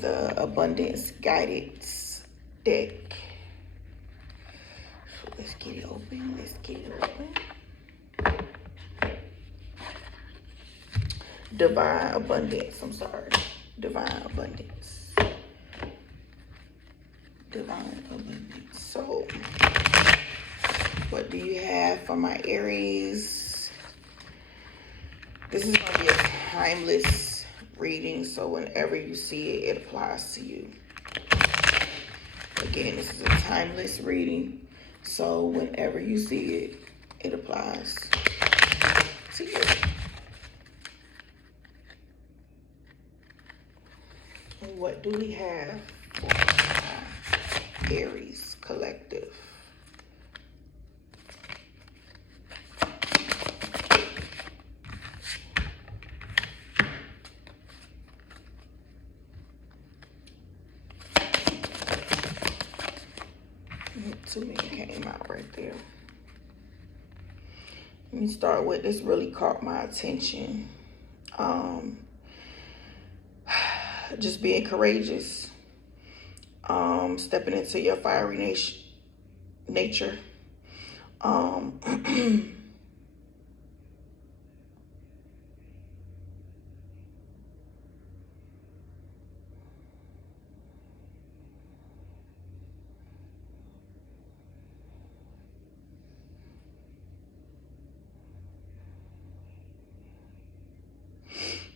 the Abundance Guidance deck. So let's get it open. Let's get it open. Divine Abundance. I'm sorry. Divine Abundance. Divine Abundance. So, what do you have for my Aries? This is going to be a timeless reading, so whenever you see it, it applies to you. Again, this is a timeless reading, so whenever you see it, it applies to you. What do we have for Aries Collective? Too many came out right there. Let me start with this. Really caught my attention. Just being courageous. Stepping into your fiery nature.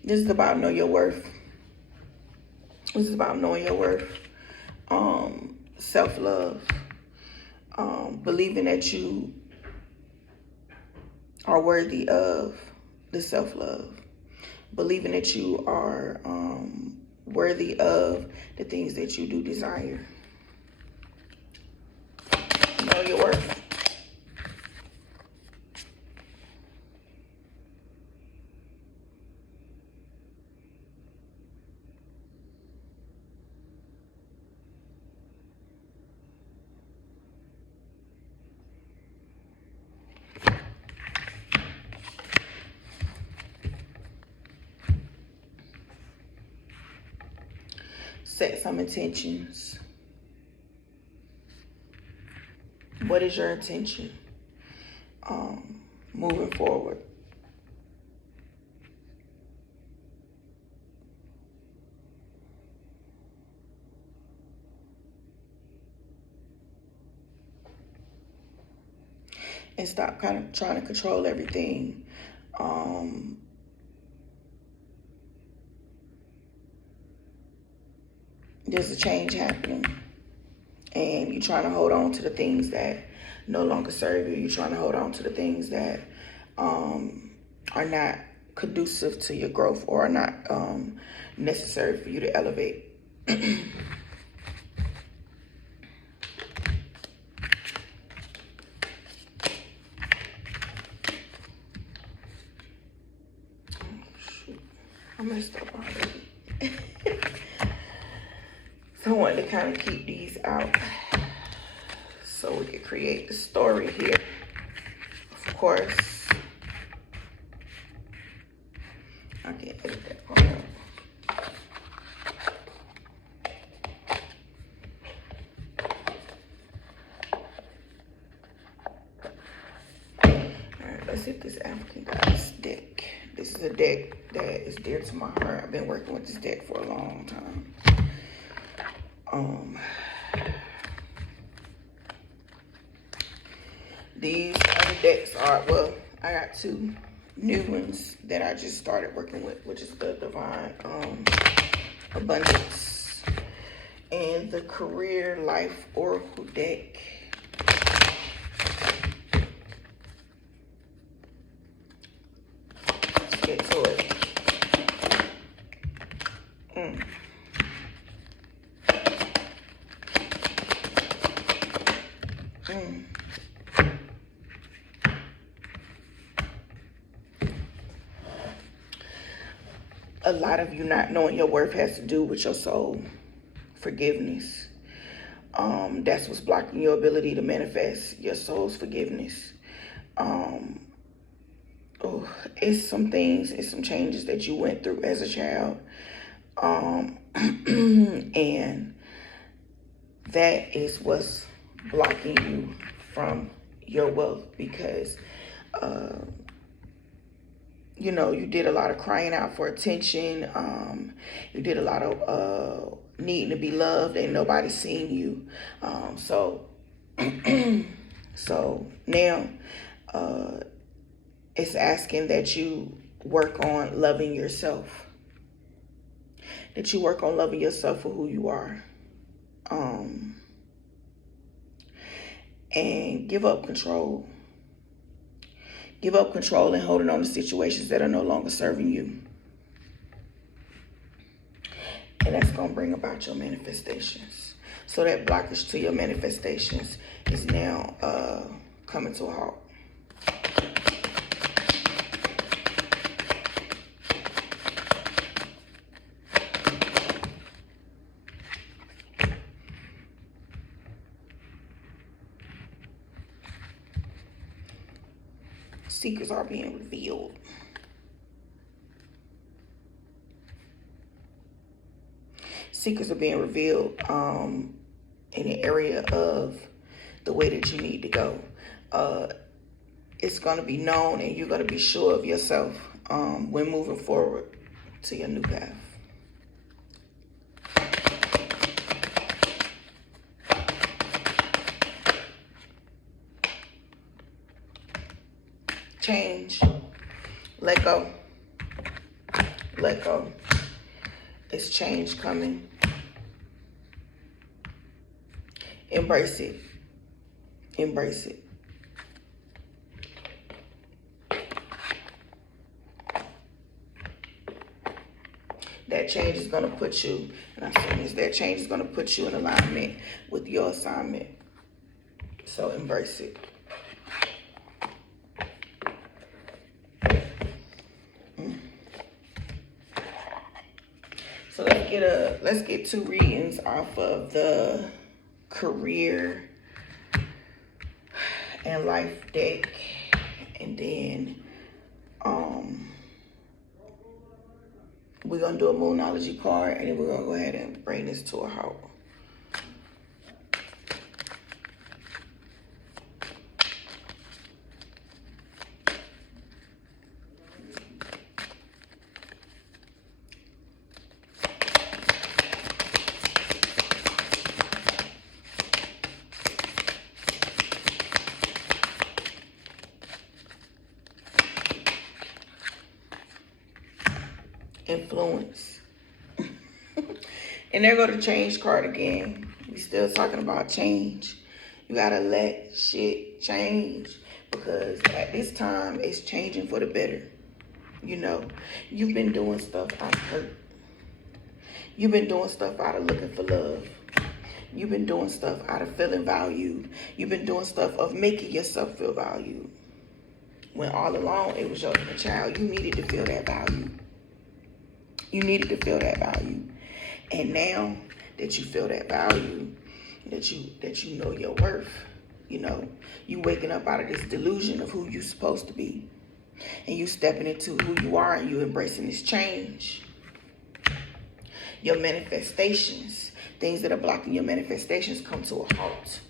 This is about know your worth. This is about knowing your worth. Self-love. Believing that you are worthy of the self-love. Believing that you are worthy of the things that you do desire. Know your worth. Set some intentions. What is your intention moving forward? And stop kind of trying to control everything. There's a change happening, and you're trying to hold on to the things that no longer serve you. You're trying to hold on to the things that are not conducive to your growth or are not necessary for you to elevate. I messed up already. So I wanted to kind of keep these out so we could create the story here. Of course, I can edit that part out. Alright, let's hit this African Goddess deck. This is a deck that is dear to my heart. I've been working with this deck for a long time. These other decks are, well, I got two new ones that I just started working with, which is the Divine Abundance and the Career Life Oracle deck. Let's get to it. A lot of you not knowing your worth has to do with your soul. Forgiveness. That's what's blocking your ability to manifest your soul's forgiveness. It's some things, it's some changes that you went through as a child And that is what's blocking you from your wealth, because you know, you did a lot of crying out for attention. You did a lot of needing to be loved, and nobody seen you. So so now it's asking that you work on loving yourself. That you work on loving yourself for who you are. And give up control. Give up control and holding on to situations that are no longer serving you. And that's going to bring about your manifestations. So that blockage to your manifestations is now coming to a halt. Secrets are being revealed. Secrets are being revealed in the area of the way that you need to go. It's going to be known, and you're going to be sure of yourself when moving forward to your new path. Change. Let go. Let go. It's change coming. Embrace it. Embrace it. That change is going to put you, and I'm saying this, that change is going to put you in alignment with your assignment. So embrace it. So let's get 2 readings off of the career and life deck, and then we're gonna do a Moonology card, and then we're gonna go ahead and bring this to a halt. Influence. And there go the change card again. We still talking about change. You gotta let shit change, because at this time it's changing for the better. You know, you've been doing stuff out of hurt. You've been doing stuff out of looking for love. You've been doing stuff out of feeling valued. You've been doing stuff of making yourself feel valued, when all along it was your inner child. You needed to feel that value. You needed to feel that value. And now that you feel that value, that you know your worth, you know, you waking up out of this delusion of who you're supposed to be, and you stepping into who you are, and you embracing this change. Your manifestations, things that are blocking your manifestations, come to a halt.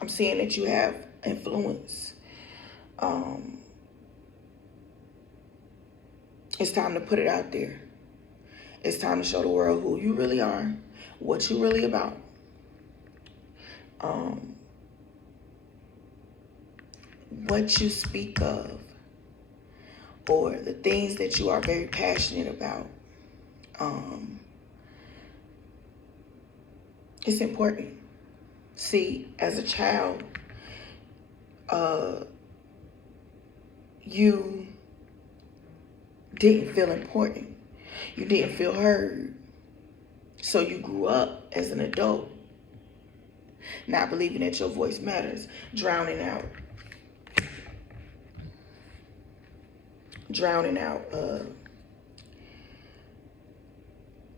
I'm seeing that you have influence. It's time to put it out there. It's time to show the world who you really are, what you really about. What you speak of, or the things that you are very passionate about. It's important. See, as a child, you didn't feel important. You didn't feel heard. So you grew up as an adult, not believing that your voice matters, drowning out. drowning out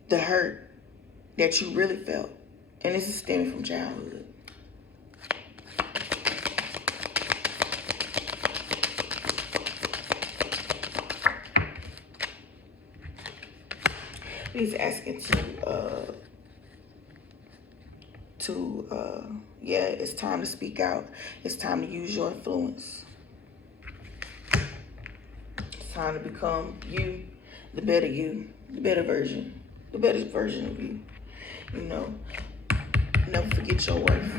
the hurt that you really felt. And this is stemming from childhood. He's asking yeah, it's time to speak out. It's time to use your influence. It's time to become you, the better version of you. You know, never forget your worth.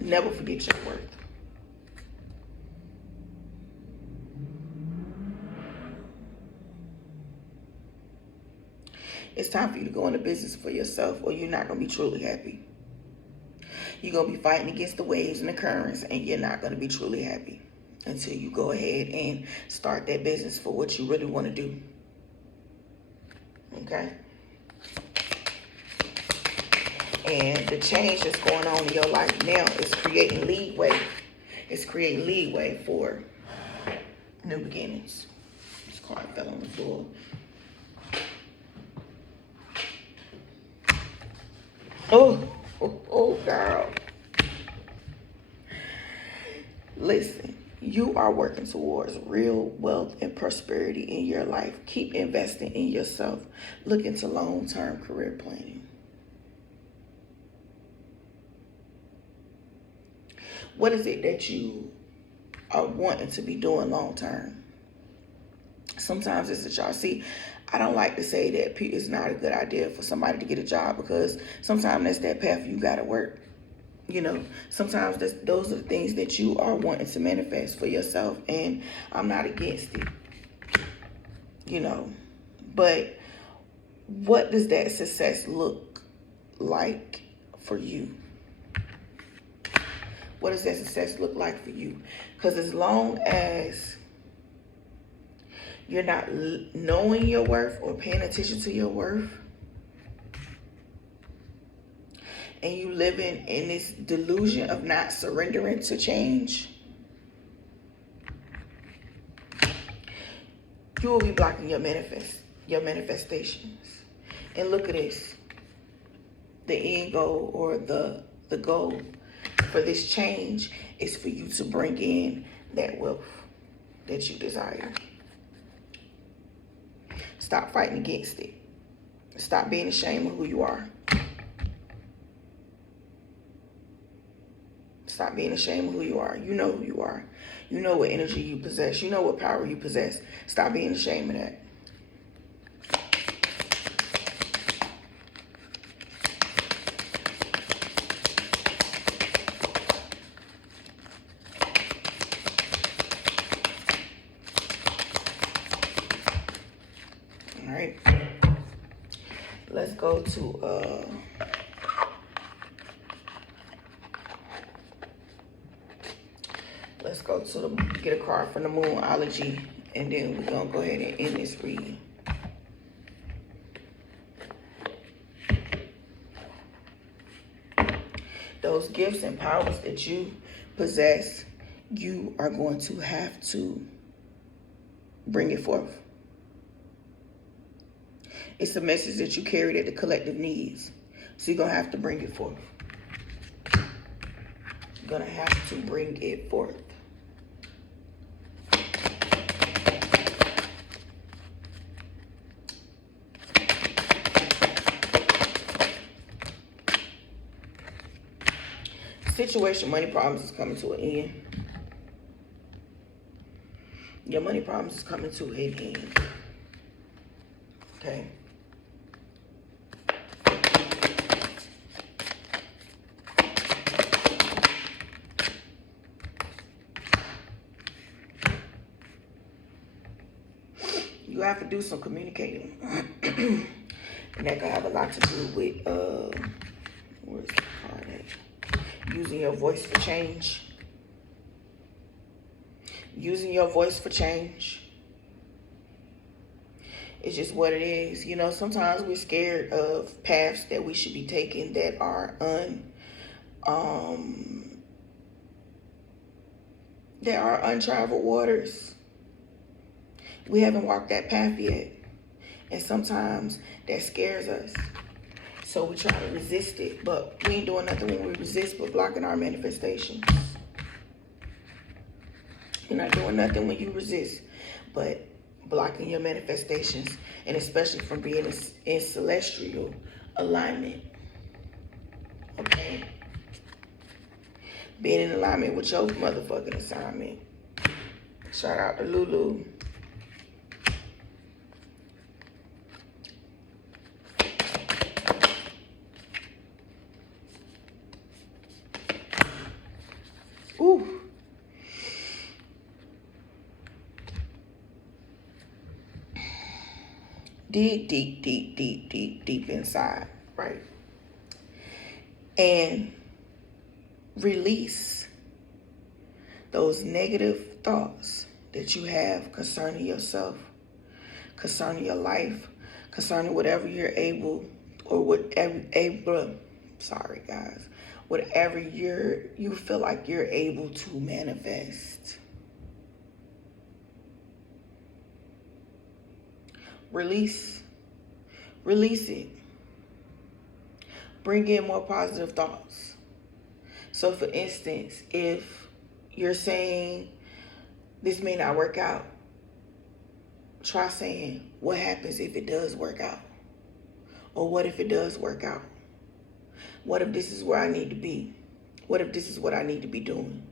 Never forget your worth. It's time for you to go into business for yourself, or you're not going to be truly happy. You're going to be fighting against the waves and the currents, and you're not going to be truly happy until you go ahead and start that business for what you really want to do. Okay? And the change that's going on in your life now is creating leeway. It's creating leeway for new beginnings. This card fell on the floor. Oh, girl. Listen, you are working towards real wealth and prosperity in your life. Keep investing in yourself. Look into long-term career planning. What is it that you are wanting to be doing long-term? Sometimes it's a job. See, I don't like to say that it's not a good idea for somebody to get a job, because sometimes that's that path you got to work. You know, sometimes those are the things that you are wanting to manifest for yourself, and I'm not against it. You know, but what does that success look like for you? What does that success look like for you? Because as long as you're not knowing your worth or paying attention to your worth, and you living in this delusion of not surrendering to change, you will be blocking your manifestations. And look at this. The end goal, or the goal for this change, is for you to bring in that wealth that you desire. Stop fighting against it. Stop being ashamed of who you are. Stop being ashamed of who you are. You know who you are. You know what energy you possess. You know what power you possess. Stop being ashamed of that. All right. Let's go to get a card from the Moonology, and then we're gonna go ahead and end this reading. Those gifts and powers that you possess, you are going to have to bring it forth. It's a message that you carry that the collective needs. So you're gonna have to bring it forth. You're gonna have to bring it forth. Situation, money problems is coming to an end. Your money problems is coming to an end. Okay. You have to do some communicating. And that can have a lot to do with where's the card at? Using your voice for change. Using your voice for change. It's just what it is. You know, sometimes we're scared of paths that we should be taking that are untraveled waters. We haven't walked that path yet. And sometimes that scares us. So we try to resist it, but we ain't doing nothing when we resist but blocking our manifestations. You're not doing nothing when you resist but blocking your manifestations, and especially from being in celestial alignment. Okay? Being in alignment with your motherfucking assignment. Shout out to Lulu. Ooh. Deep inside, right? And release those negative thoughts that you have concerning yourself, concerning your life, concerning whatever you're able, or whatever whatever you feel like you're able to manifest. Release it. Bring in more positive thoughts. So for instance, if you're saying this may not work out, try saying, what happens if it does work out? Or what if it does work out? What if this is where I need to be? What if this is what I need to be doing?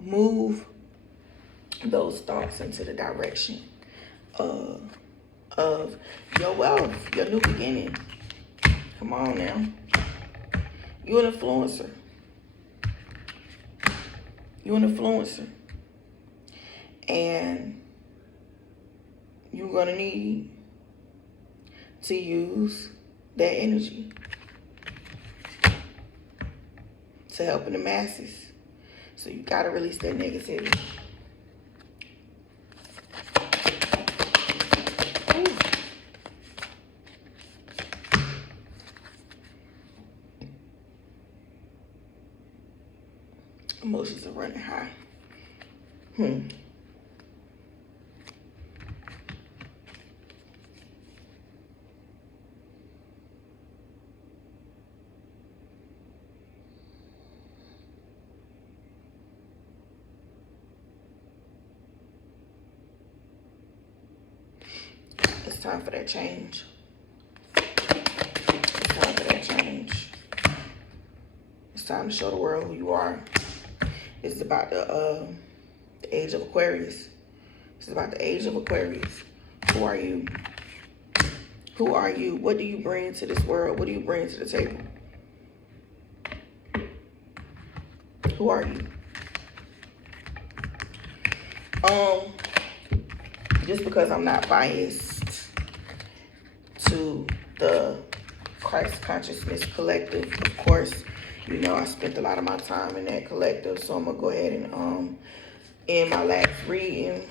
Move those thoughts into the direction of your wealth, your new beginning. Come on now. You're an influencer. You're an influencer. And you're going to need to use that energy to help in the masses. So you got to release that negativity. Emotions are running high. It's time for that change. It's time for that change. It's time to show the world who you are. It's about the age of Aquarius. It's about the age of Aquarius. Who are you? Who are you? What do you bring to this world? What do you bring to the table? Who are you? Just because I'm not biased to the Christ Consciousness Collective, of course, you know I spent a lot of my time in that collective, so I'm gonna go ahead and in my last reading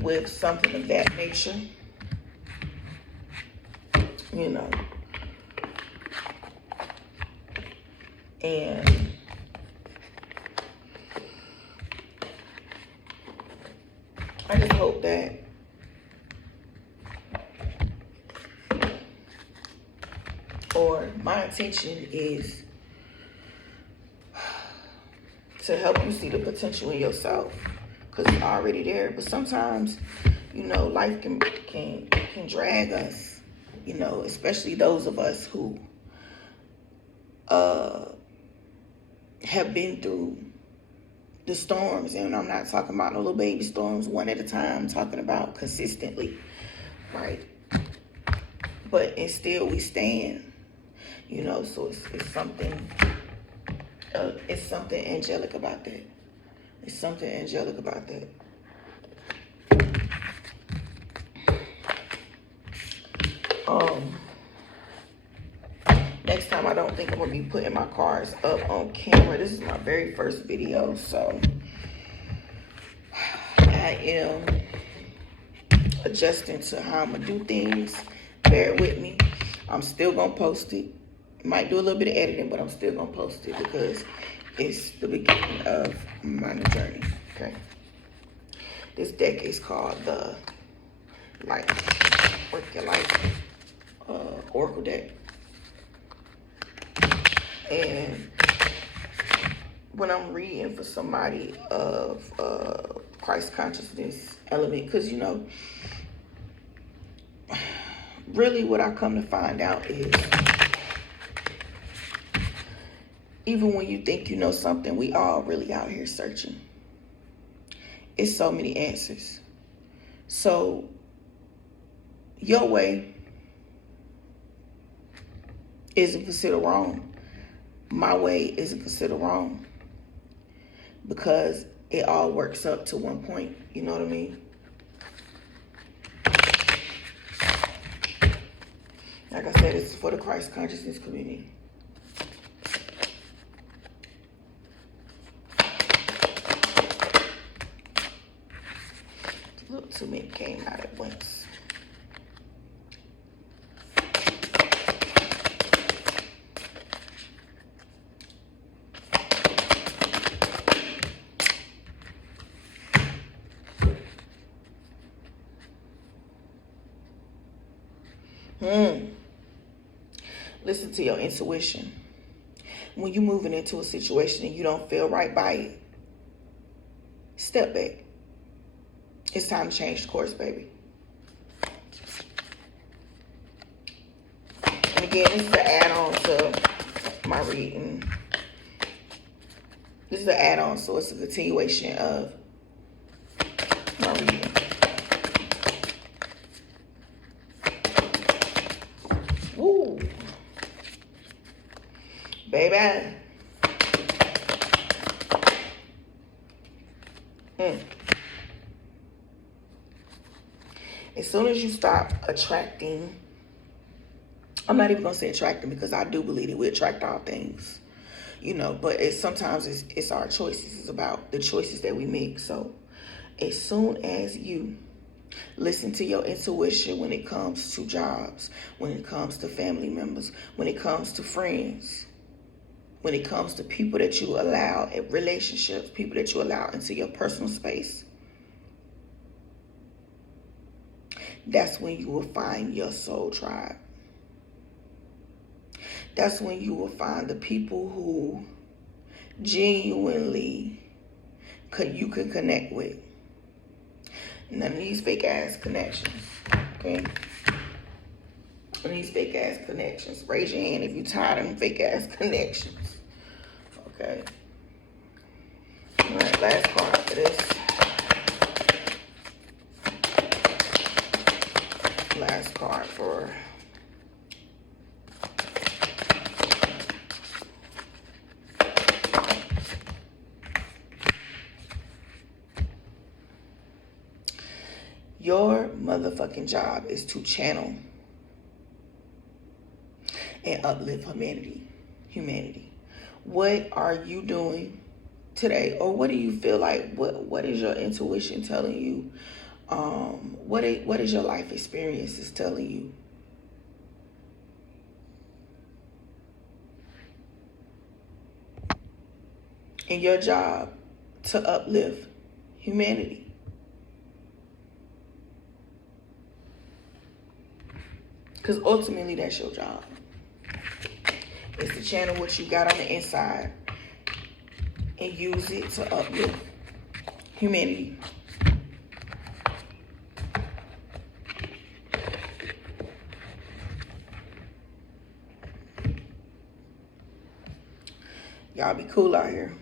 with something of that nature, you know, and I just hope that my intention is to help you see the potential in yourself, because it's already there. But sometimes, you know, life can drag us, you know, especially those of us who have been through the storms. And I'm not talking about no little baby storms one at a time. I'm talking about consistently, right? But and still we stand, you know. So it's something angelic about that. It's something angelic about that. Next time, I don't think I'm gonna be putting my cards up on camera. This is my very first video, so I am adjusting to how I'm gonna do things. Bear with me. I'm still gonna post it. Might do a little bit of editing, but I'm still gonna post it because it's the beginning of my new journey. Okay. This deck is called the Work Your Life Oracle deck. And when I'm reading for somebody of Christ consciousness element, because really what I come to find out is even when you think you know something, we all really out here searching. It's so many answers. So your way isn't considered wrong. My way isn't considered wrong. Because it all works up to one point. You know what I mean? Like I said, it's for the Christ consciousness community. A little too many came out at once. Listen to your intuition. When you're moving into a situation and you don't feel right by it, step back. It's time to change the course, baby. And again, this is an add-on to my reading. This is an add-on, so it's a continuation of my reading. Woo. Baby. As soon as you stop attracting, I'm not even gonna say attracting because I do believe that we attract all things, but sometimes it's our choices. It's about the choices that we make. So as soon as you listen to your intuition when it comes to jobs, when it comes to family members, when it comes to friends, when it comes to people that you allow in relationships, people that you allow into your personal space, that's when you will find your soul tribe. That's when you will find the people who genuinely you can connect with. None of these fake ass connections, okay? None of these fake ass connections. Raise your hand if you're tired of them fake ass connections, okay? All right, last card for this. Last card for your motherfucking job is to channel and uplift humanity. What are you doing today? Or what do you feel like? What is your intuition telling you? What is your life experiences telling you? In your job to uplift humanity. Because ultimately, that's your job. It's to channel what you got on the inside and use it to uplift humanity. Y'all be cool out here.